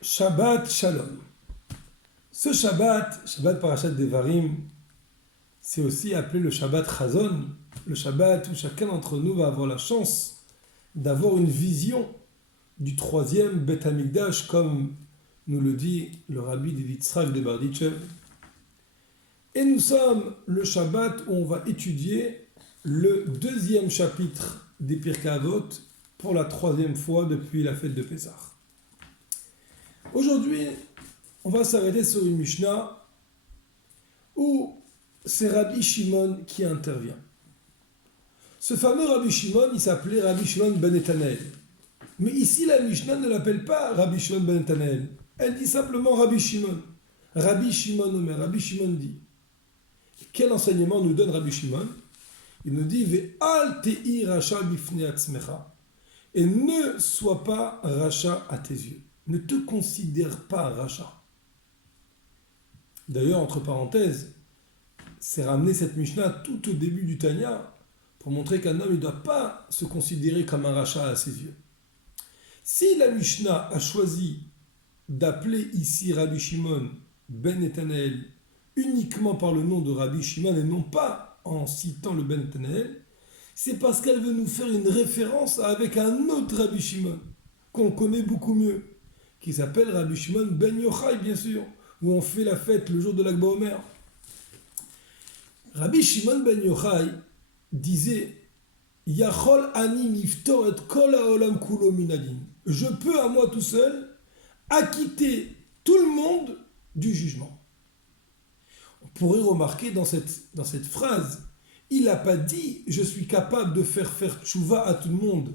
Shabbat Shalom. Ce Shabbat Parashat Devarim, c'est aussi appelé le Shabbat Chazon, le Shabbat où chacun d'entre nous va avoir la chance d'avoir une vision du troisième Beth Amikdash, comme nous le dit le rabbi de Yitzhak de Berditchev. Et nous sommes le Shabbat où on va étudier le deuxième chapitre des Pirkei Avot pour la troisième fois depuis la fête de Pessah. Aujourd'hui, on va s'arrêter sur une Mishnah où c'est Rabbi Shimon qui intervient. Ce fameux Rabbi Shimon, il s'appelait Rabbi Shimon ben Netanael. Mais ici, la Mishnah ne l'appelle pas Rabbi Shimon ben Netanael. Elle dit simplement Rabbi Shimon. Rabbi Shimon Omer. Rabbi Shimon dit. Quel enseignement nous donne Rabbi Shimon? Il nous dit Ve'al te'i racha bifnei atzmecha. Et ne sois pas racha à tes yeux. Ne te considère pas racha. D'ailleurs, entre parenthèses, c'est ramener cette Mishnah tout au début du Tanya pour montrer qu'un homme ne doit pas se considérer comme un racha à ses yeux. Si la Mishnah a choisi d'appeler ici Rabbi Shimon ben Netanael uniquement par le nom de Rabbi Shimon et non pas en citant le ben Netanael, c'est parce qu'elle veut nous faire une référence avec un autre Rabbi Shimon qu'on connaît beaucoup mieux, qui s'appelle Rabbi Shimon ben Yochai, bien sûr, où on fait la fête le jour de l'Akba Omer. Rabbi Shimon ben Yochai disait Yachol ani miftor et kol haolam kulo minadin. Je peux à moi tout seul acquitter tout le monde du jugement. On pourrait remarquer dans cette phrase, il n'a pas dit je suis capable de faire tchouva à tout le monde.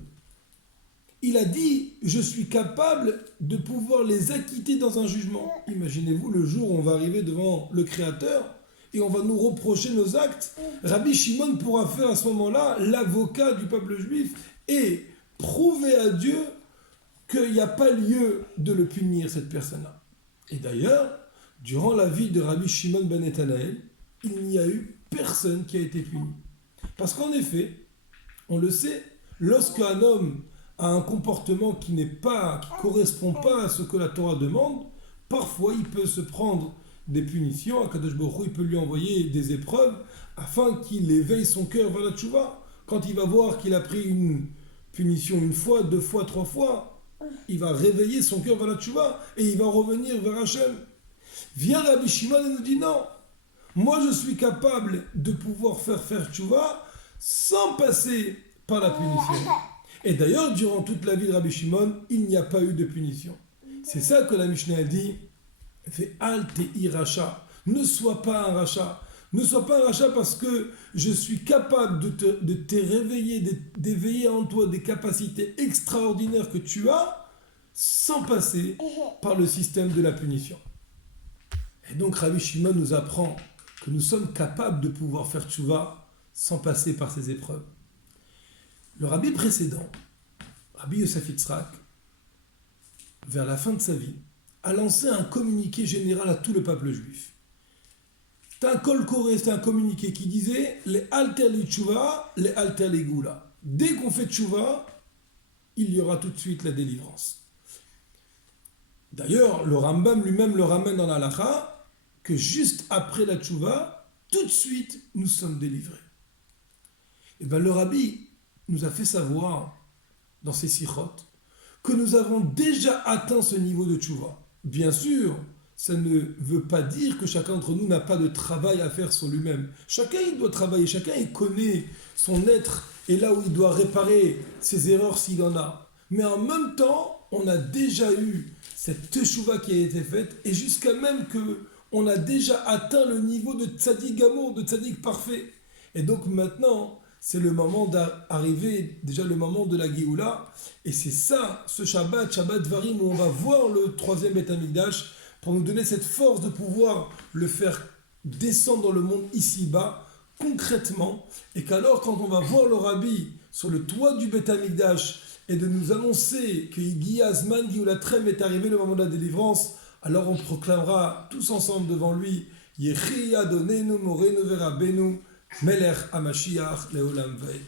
Il a dit je suis capable de pouvoir les acquitter dans un jugement. Imaginez-vous le jour où on va arriver devant le Créateur et on va nous reprocher nos actes. Rabbi Shimon pourra faire à ce moment-là l'avocat du peuple juif et prouver à Dieu qu'il n'y a pas lieu de le punir, cette personne-là. Et d'ailleurs, durant la vie de Rabbi Shimon ben Netanael, il n'y a eu personne qui a été puni. Parce qu'en effet, on le sait, lorsqu'un homme a un comportement qui ne correspond pas à ce que la Torah demande, parfois il peut se prendre des punitions. Akadosh Baruch Hu, il peut lui envoyer des épreuves afin qu'il éveille son cœur vers la tchouva. Quand il va voir qu'il a pris une punition une fois, deux fois, trois fois, il va réveiller son cœur vers la tchouva et il va revenir vers Hachem. Vient Rabbi Shimon et nous dit non, moi je suis capable de pouvoir faire tchouva sans passer par la punition. Et d'ailleurs, durant toute la vie de Rabbi Shimon, il n'y a pas eu de punition. C'est ça que la Mishnah dit. Ve'al te'i racha. Ne sois pas un racha. Ne sois pas un racha parce que je suis capable de te réveiller, d'éveiller en toi des capacités extraordinaires que tu as sans passer par le système de la punition. Et donc Rabbi Shimon nous apprend que nous sommes capables de pouvoir faire tchouva sans passer par ces épreuves. Le rabbi précédent, Rabbi Yosef Yitzhak, vers la fin de sa vie, a lancé un communiqué général à tout le peuple juif. C'était un kol koré, c'était un communiqué qui disait les alter li tchouva, les alter li goula. Dès qu'on fait tchouva, il y aura tout de suite la délivrance. D'ailleurs, le Rambam lui-même le ramène dans la halakha que juste après la tchouva, tout de suite, nous sommes délivrés. Et bien le rabbi nous a fait savoir dans ses sikhot que nous avons déjà atteint ce niveau de tchouva. Bien sûr, ça ne veut pas dire que chacun d'entre nous n'a pas de travail à faire sur lui-même. Chacun il doit travailler, chacun il connaît son être et là où il doit réparer ses erreurs s'il en a. Mais en même temps, on a déjà eu cette tchouva qui a été faite et jusqu'à même que on a déjà atteint le niveau de tzaddik gamour, de tzaddik parfait. Et donc maintenant, c'est le moment d'arriver, déjà le moment de la Géoula, et c'est ça, ce Shabbat Varim, où on va voir le troisième Beth Amikdash, pour nous donner cette force de pouvoir le faire descendre dans le monde ici-bas, concrètement, et qu'alors quand on va voir le Rabbi sur le toit du Beth Amikdash, et de nous annoncer que Igi Azman Géoula Trem est arrivé le moment de la délivrance, alors on proclamera tous ensemble devant lui, Yechi Adonenu Morenu Verabenu, Melech HaMashiach Leolam Vaed.